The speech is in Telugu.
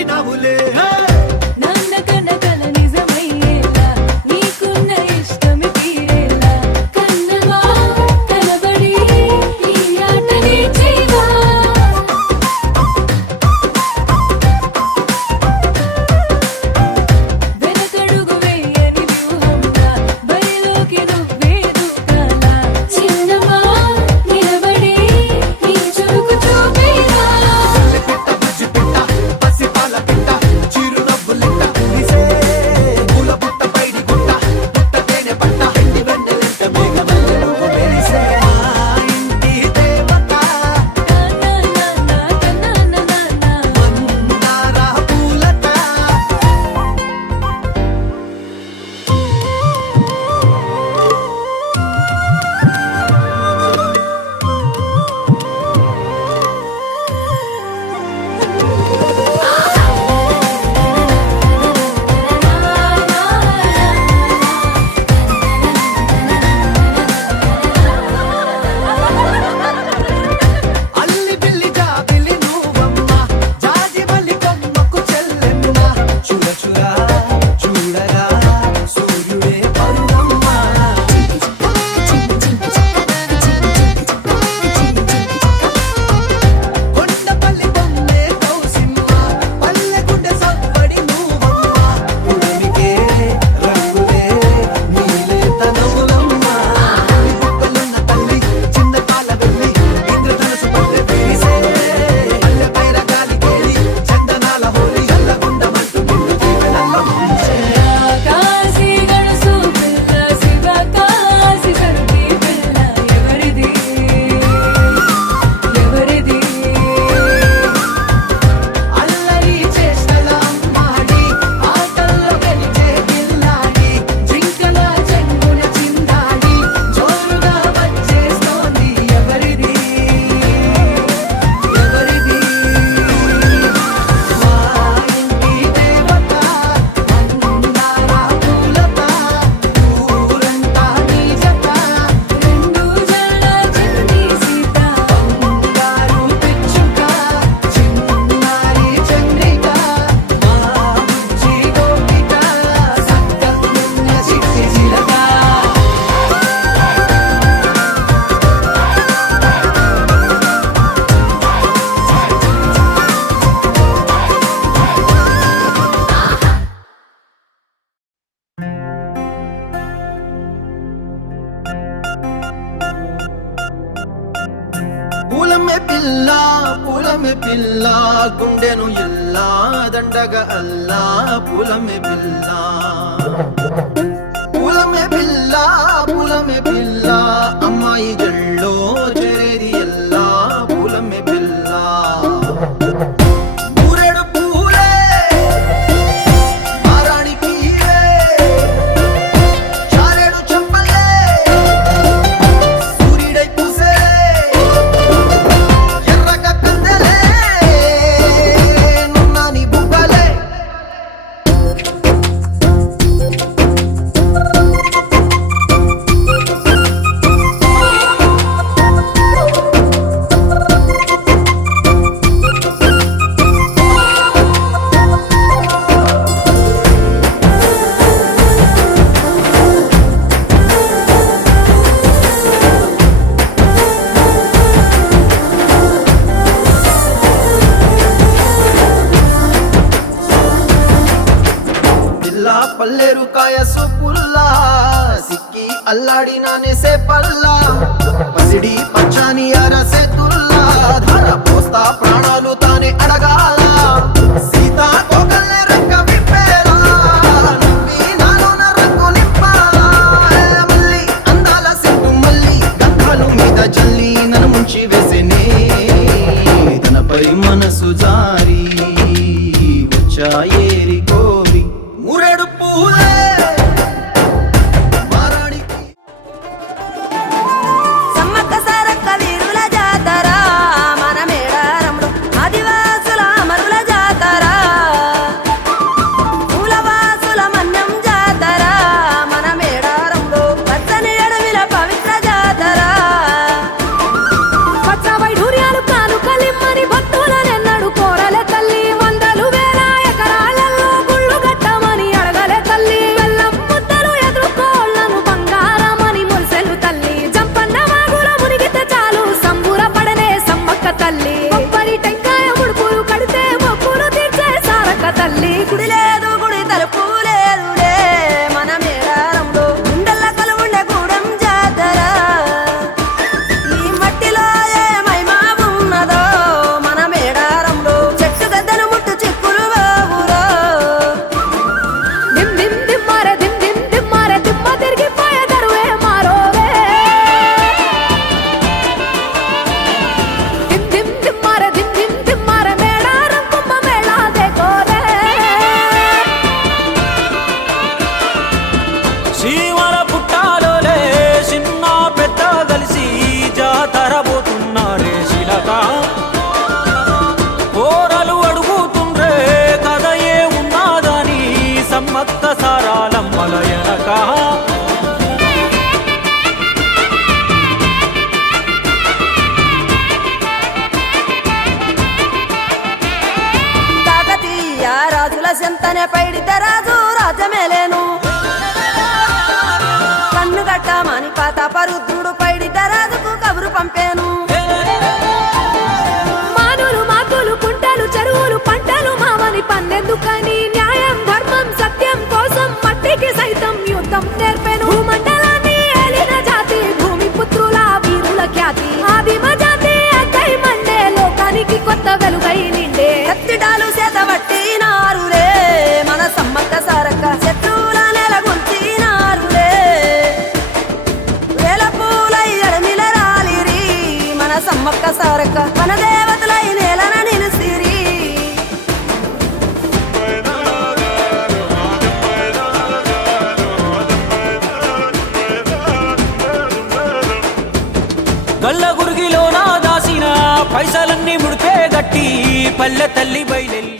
పుట్టినవులే నాన్న కన్న కల నిజమయ్యేలా నీకున్న ఇష్టమి తీరేలా కన్నవా కనబడి ఈ ఆటనే చేయవా వెనకడుగు వేయని వ్యూహంగా బరిలోకి నువ్వే దూకాలా చిన్నవా నిలబడి నీ చురుకు చూపేలా పిట్ట బుజ్జి పిట్ట పసిపాల పిట్ట చిరునవ్వులిట్ట నిసే పూల పుట్ట పైడి గుట్ట పుట్ట తేనె పట్ట ఎండి వెన్నెలెంట మేఘమల్లె నువ్వు మెరిసే మా ఇంటి దేవత మందార పూలత అల్లి బిల్లి జాబిలి నువ్వమ్మ జాజి మల్లి కొమ్మకు చెల్లెమ్మ చూడ చూడ చూడగా సూర్యుడే పరువమ్మ కొండపల్లి బొమ్మే కౌసిమ్మ పల్లె గుండె సవ్వడి నువ్వమ్మ ఉడమికే రంగులే నీలే తనములమ్మ బుక్కలున్న తల్లి చిన్న కాల వెళ్ళి ఇంద్రధనసు పల్లె వేసే పల్లె పైర గాలి కేలి చందనాల హోలీ అల్లగుండమంటూ నిన్ను దీవెనల్ల ముంచే కాశీ గడుసు పిల్ల శివ కాశీ సరుకి పిల్ల ఎవరిది ఎవరిది అల్లరి చేష్టల అమ్మాడి ఆటల్లో గెలిచే గిల్లాడి జింకల చెంగున చిందాడి జోరుగా వచ్చేస్తోంది ఎవరిది ఎవరిది మా ఇంటి దేవత మందార పూలత ఊరంతా నీ జత రెండు జడ చిన్ని సీత బంగారు పిచ్చుక చిన్నారి చంద్రిక మా బుజ్జి గోపిక సక్కగున్న చిట్టి చిలక పూలమే పిల్ల గుండెను ఇల్లా దండగ అల్లా పూలమే పిల్ల పూలమే పిల్ల అమ్మాయి జల్లో చేరేది ఎల్లా పూలమే పిల్ల ఊరేడు పూలే మారాణికి చారేడు చంపలే సూర్యుడై పూసే ఎర్రగా కందలే నున్నాని బుగ్గలే పిల్ల పల్లేరు కాయ సొప్పుల్లా సిక్కి అల్లాడినానే సే పల్లా పసిడి పచ్చాని అరసే తుల్లా ధర పోస్తా ప్రాణాలు తానే అడగాల సీతా కోకల్లే రెక్క విప్పేలా నవ్వి నాలోన రంగు నింపాలా మల్లి అందాల సెట్టు మల్లి గంధాలు మీద జల్లి నన్ను ముంచి వేసేనే తనపై మనసు జారి వచ్చాయేరి కోరి మురెడు పూలే మారాణికి సమ్మక్క సారక్క వీరుల జాతర మన మేడారంలో ఆదివాసుల అమరుల జాతర పూలవాసుల మన్యం జాతర మన మేడారంలో పచ్చని అడవిల పవిత్ర జాతర పచ్చ వైఢూర్యాలు కానుకలిమ్మని భక్తులనెన్నడు కోరల తల్లి వందలు వేల చెంతనే పైడితే రాజు రాజమేలేను కన్ను గట్టమని ప్రతాపరుద్రుడు పైడితే రాజుకు కబురు పంపేను మానులు మాకులు కుంటలు చెరువులు పంటలు మావని పన్నెందుకని న్యాయం ధర్మం సత్యం కోసం మట్టికి సైతం యుద్ధం నేర్పెను భూమండలాన్ని ఏలిన జాతి భూమి పుత్రుల వీరుల ఖ్యాతి ఆదిమ జాతి అక్కై మండే లోకానికి కొత్త వెలుగై నిండే కత్తిడాలు చేతబట్టినారులే మన సమ్మక్క సారక్క శత్రువుల నెలగొల్చినారులే వేల పూలై ఎడమిల రాలిరి మన సమ్మక్క సారక్క మన దేవతలై నేలన నిలిసిరి గల్ల గురిగిలో నా దాసిన పైసలన్నీ ముడిపే గట్టి పల్లె తల్లి బయలెల్లి